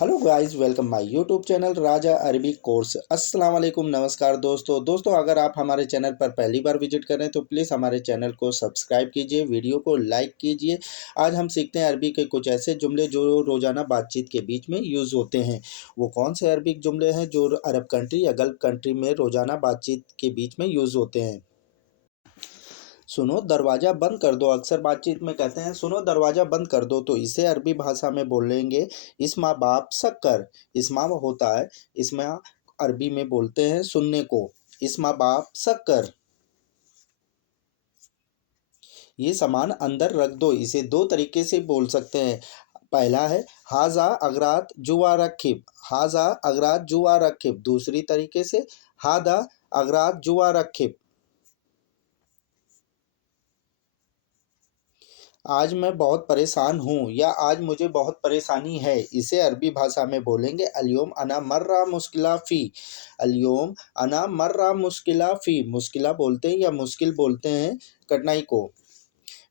Hello guys, welcome my YouTube channel Raja Arabi course. अस्सलाम वालेकुम, नमस्कार दोस्तों। अगर आप हमारे चैनल पर पहली बार विजिट करें तो प्लीज़ हमारे चैनल को सब्सक्राइब कीजिए, वीडियो को लाइक कीजिए। आज हम सीखते हैं अरबी के कुछ ऐसे जुमले जो रोज़ाना बातचीत के बीच में यूज़ होते हैं। वो कौन से अरबिक जुमले हैं जो अरब कंट्री या गल्फ कंट्री में रोज़ाना बातचीत के बीच में यूज़ होते हैं। सुनो दरवाज़ा बंद कर दो। अक्सर बातचीत में कहते हैं सुनो दरवाज़ा बंद कर दो, तो इसे अरबी भाषा में बोलेंगे इस्मा बाप शक्कर। इस्मा होता है, इसमें अरबी में बोलते हैं सुनने को, इस्मा बाप शक्कर। ये सामान अंदर रख दो। इसे दो तरीके से बोल सकते हैं। पहला है हाजा अगरात जुआ रखिब। हाजा अगरात जुआ रखिब। दूसरी तरीके से हादा अगरात जुआ रखिब। आज मैं बहुत परेशान हूँ या आज मुझे बहुत परेशानी है। इसे अरबी भाषा में बोलेंगे अल्योम अना मर्रा मुश्किला फ़ी। अल्योम अना मर्रा मुश्किला फ़ी। मुश्किला बोलते हैं या मुश्किल बोलते हैं कठिनाई को।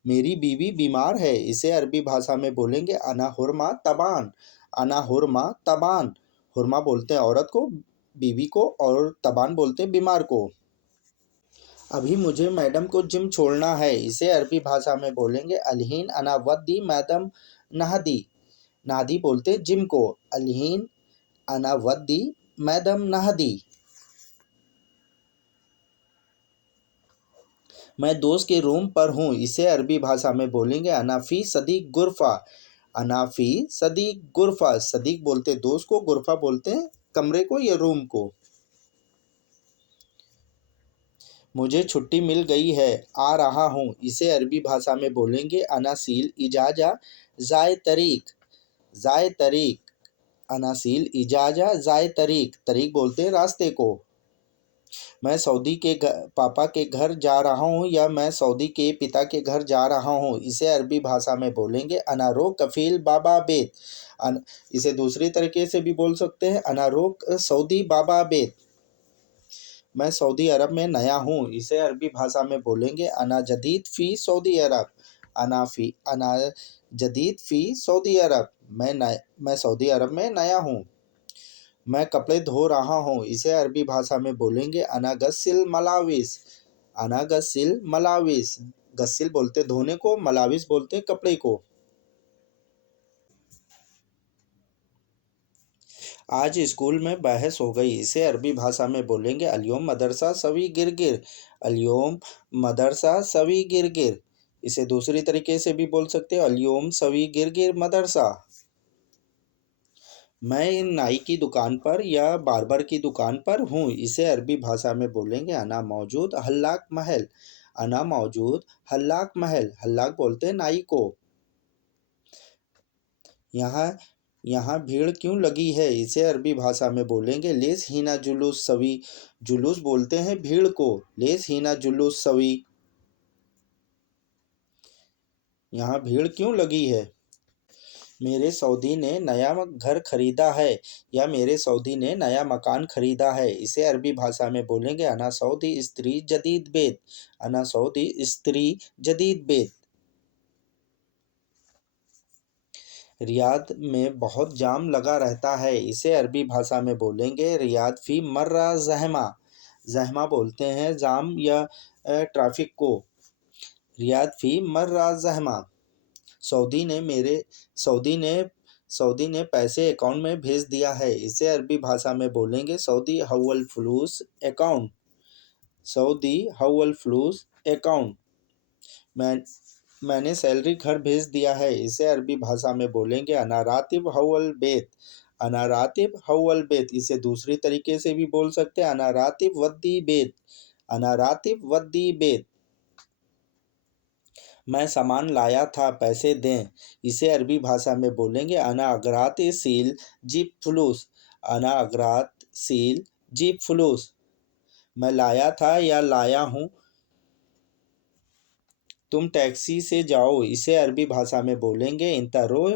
मेरी बीवी बीमार है। इसे अरबी भाषा में बोलेंगे अना हुरमा तबान। अना हुरमा तबान। हुरमा बोलते हैं औरत को, बीवी को, और तबान बोलते हैं बीमार को। अभी मुझे मैडम को जिम छोड़ना है। इसे अरबी भाषा में बोलेंगे अलहीन अना वद्दी मैडम नहदी। नादी बोलते हैं जिम को। अलहीन अना वद्दी मैडम नहदी। मैं दोस्त के रूम पर हूँ। इसे अरबी भाषा में बोलेंगे अनाफी सदीक गुरफा। अनाफी सदीक गुरफा। सदीक बोलते हैं दोस्त को, गुरफा बोलते हैं कमरे को या रूम को। मुझे छुट्टी मिल गई है, आ रहा हूँ। इसे अरबी भाषा में बोलेंगे अनासील इजाजा ज़ाय तरीक। ज़ाय तरीक। अनासील इजाजा ज़ाय तरीक। तरीक बोलते हैं रास्ते को। मैं सऊदी के पापा के घर जा रहा हूँ या मैं सऊदी के पिता के घर जा रहा हूँ। इसे अरबी भाषा में बोलेंगे अनारो कफ़ील बाबा बेत। इसे दूसरी तरीके से भी बोल सकते हैं अनारो सऊदी बाबा बेत। मैं सऊदी अरब में नया हूँ। इसे अरबी भाषा में बोलेंगे अना जदीद फ़ी सऊदी अरब। अना जदीद फ़ी सऊदी अरब। मैं सऊदी अरब में नया हूँ। मैं कपड़े धो रहा हूँ। इसे अरबी भाषा में बोलेंगे अना गस्सिल मलाविस। अना गस्सिल मलाविस। गस्सिल बोलते धोने को, मलाविस बोलते कपड़े को। आज स्कूल में बहस हो गई। इसे अरबी भाषा में बोलेंगे अल्योम मदरसा सवी गिरगिर। अल्योम मदरसा सवी गिरगिर। इसे दूसरी तरीके से भी बोल सकते हैं अल्योम सवी गिरगिर मदरसा। मैं नाई की दुकान पर या बार्बर की दुकान पर हूँ। इसे अरबी भाषा में बोलेंगे अना मौजूद हल्लाक महल। अना मौजूद हल्लाक महल। हल्लाक बोलते हैं नाई को। यहाँ यहाँ भीड़ क्यों लगी है। इसे अरबी भाषा में बोलेंगे लेस हीना जुलूस सवी। जुलूस बोलते हैं भीड़ को। लेस हीना जुलूस सवी। यहाँ भीड़ क्यों लगी है। मेरे सऊदी ने नया घर खरीदा है या मेरे सऊदी ने नया मकान खरीदा है। इसे अरबी भाषा में बोलेंगे अना सऊदी स्त्री जदीद बेत। अना सऊदी स्त्री जदीद बेत। रियाद में बहुत जाम लगा रहता है। इसे अरबी भाषा में बोलेंगे रियाद फ़ी मर्रा ज़हमा। ज़हमा बोलते हैं जाम या ट्रैफिक को। रियाद फ़ी मर्रा ज़हमा। सऊदी ने मेरे सऊदी ने सऊदी ने पैसे अकाउंट में भेज दिया है। इसे अरबी भाषा में बोलेंगे सऊदी हवल फ्लूस अकाउंट। सऊदी हवल फ्लूस अकाउंट। मैं मैंने सैलरी घर भेज दिया है। इसे अरबी भाषा में बोलेंगे अना रातिब हवल बेत। अना रातिब हवल बेत। इसे दूसरी तरीके से भी बोल सकते हैं अना रातिब वद्दी बेत। अना रातिब वद्दी बेत। मैं सामान लाया था, पैसे दें। इसे अरबी भाषा में बोलेंगे अना अगरात सील जीप फ्लूस। अना अगरात सील जीप फ्लूस। मैं लाया था या लाया हूँ। तुम टैक्सी से जाओ। इसे अरबी भाषा में बोलेंगे इंतरो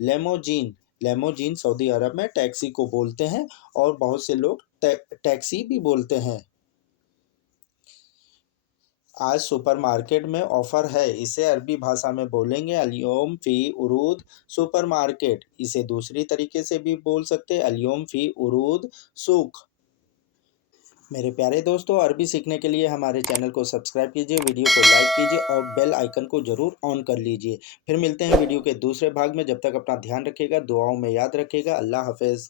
लेमोजीन। लेमोजीन सऊदी अरब में टैक्सी को बोलते हैं और बहुत से लोग टैक्सी भी बोलते हैं। आज सुपरमार्केट में ऑफर है, इसे अरबी भाषा में बोलेंगे अल-यौम फ़ी उरूद सुपरमार्केट। इसे दूसरी तरीके से भी बोल सकते हैं अल-यौम फ़ी उरूद सूक। मेरे प्यारे दोस्तों, अरबी सीखने के लिए हमारे चैनल को सब्सक्राइब कीजिए, वीडियो को लाइक कीजिए और बेल आइकन को ज़रूर ऑन कर लीजिए। फिर मिलते हैं वीडियो के दूसरे भाग में। जब तक अपना ध्यान रखिएगा, दुआओं में याद रखिएगा। अल्लाह हाफ़िज़।